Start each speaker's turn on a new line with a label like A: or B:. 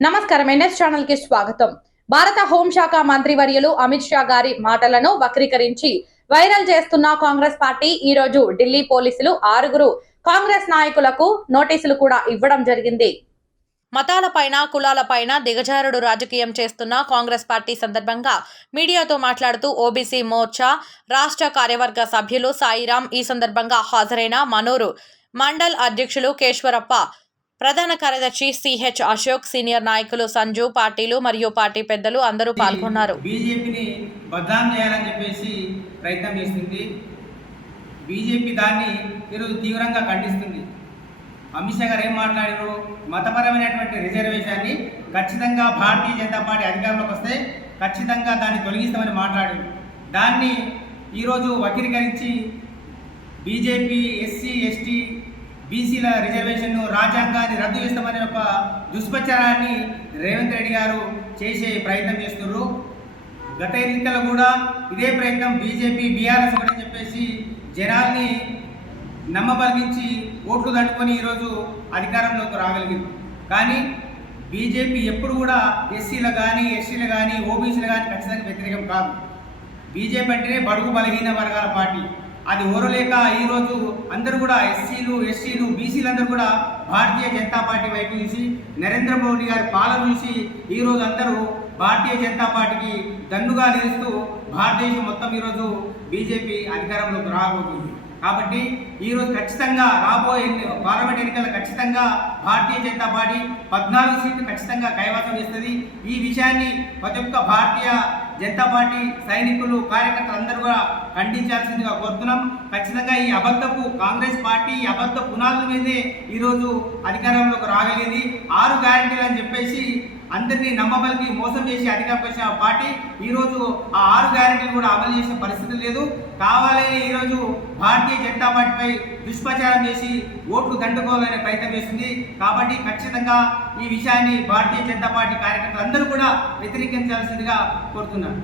A: నమస్కారం. ఎన్ఎస్ ఛానల్కి స్వాగతం. భారత హోంశాఖ మంత్రి వర్యులు అమిత్ షా గారి మాటలను వక్రీకరించి వైరల్ చేస్తున్న కాంగ్రెస్ పార్టీ ఈ రోజు ఢిల్లీ పోలీసులు ఆరుగురు కాంగ్రెస్ నాయకులకు నోటీసులు కూడా ఇవ్వడం జరిగింది. మతాలపైన కులాలపైన దిగజారుడు రాజకీయం చేస్తున్న కాంగ్రెస్ పార్టీ సందర్భంగా మీడియాతో మాట్లాడుతూ ఓబీసీ మోర్చా రాష్ట్ర కార్యవర్గ సభ్యులు సాయిరాం ఈ సందర్భంగా హాజరైన మనూరు మండల్ అధ్యక్షులు కేశ్వరప్ప ప్రధాన కార్యదర్శి సిహెచ్ అశోక్ సీనియర్ నాయకులు సంజు పార్టీలు మరియు పార్టీ పెద్దలు అందరూ పాల్గొన్నారు.
B: బీజేపీని బద్నాం చేయాలని చెప్పేసి ప్రయత్నం చేస్తుంది. బీజేపీ దాన్ని ఈరోజు తీవ్రంగా ఖండిస్తుంది. అమిత్ షా గారు ఏం మాట్లాడారు? మతపరమైనటువంటి రిజర్వేషన్ని ఖచ్చితంగా భారతీయ జనతా పార్టీ అధికారంలోకి వస్తే ఖచ్చితంగా దాన్ని తొలగిస్తామని మాట్లాడారు. దాన్ని ఈరోజు వక్రీకరించి బీజేపీ ఎస్సీ ఎస్టీ బీసీల రిజర్వేషన్ను రాజ్యాంగాన్ని రద్దు చేస్తామనే ఒక దుష్ప్రచారాన్ని రేవంత్ రెడ్డి గారు చేసే ప్రయత్నం చేస్తున్నారు. గత ఎన్నికల్లో కూడా ఇదే ప్రయత్నం బీజేపీ బీఆర్ఎస్ ఒకటని చెప్పేసి జనాల్ని నమ్మబలిగించి ఓట్లు దండుకొని ఈరోజు అధికారంలోకి రాగలిగింది. కానీ బీజేపీ ఎప్పుడు కూడా ఎస్సీలు కానీ ఎస్సీలు కానీ ఓబీసీలు కానీ ఖచ్చితంగా వ్యతిరేకం కాదు. బీజేపీ అంటేనే బడుగు బలహీన వర్గాల పార్టీ. అది ఓరలేక ఈరోజు అందరూ కూడా ఎస్సీలు ఎస్సీలు బీసీలు అందరూ కూడా భారతీయ జనతా పార్టీ వైపు చూసి నరేంద్ర మోడీ గారి పాలన చూసి ఈరోజు అందరూ భారతీయ జనతా పార్టీకి దన్నుగా నిలుస్తూ భారతదేశం మొత్తం ఈరోజు బీజేపీ అధికారంలోకి రాబోతుంది. కాబట్టి ఈరోజు ఖచ్చితంగా రాబోయే ఎన్ని- పార్లమెంట్ ఎన్నికల్లో ఖచ్చితంగా భారతీయ జనతా పార్టీ పద్నాలుగు సీట్లు ఖచ్చితంగా కైవసం చేస్తుంది. ఈ విషయాన్ని ప్రతి ఒక్క భారతీయ జనతా పార్టీ సైనికులు కార్యకర్తలు అందరూ కూడా ఖండించాల్సిందిగా కోరుతున్నాం. ఖచ్చితంగా ఈ అబద్ధపు కాంగ్రెస్ పార్టీ ఈ అబద్ధ పునాదుల మీదే ఈరోజు అధికారంలోకి రాగలేదు ఆరు గ్యారంటీలు అని చెప్పేసి అందరినీ నమ్మబలికి మోసం చేసి అధికారంకి వచ్చిన పార్టీ ఈరోజు ఆ ఆరు గ్యారెంటీలు కూడా అమలు చేసిన పరిస్థితి లేదు. కావాలని ఈరోజు భారతీయ జనతా పార్టీపై దుష్ప్రచారం చేసి ఓట్లు దండుకోవాలనే ప్రయత్నం చేసింది కాబట్టి ఖచ్చితంగా ఈ విషయాన్ని భారతీయ జనతా పార్టీ కార్యకర్తలు అందరూ కూడా వ్యతిరేకించాల్సిందిగా కోరుతున్నాను.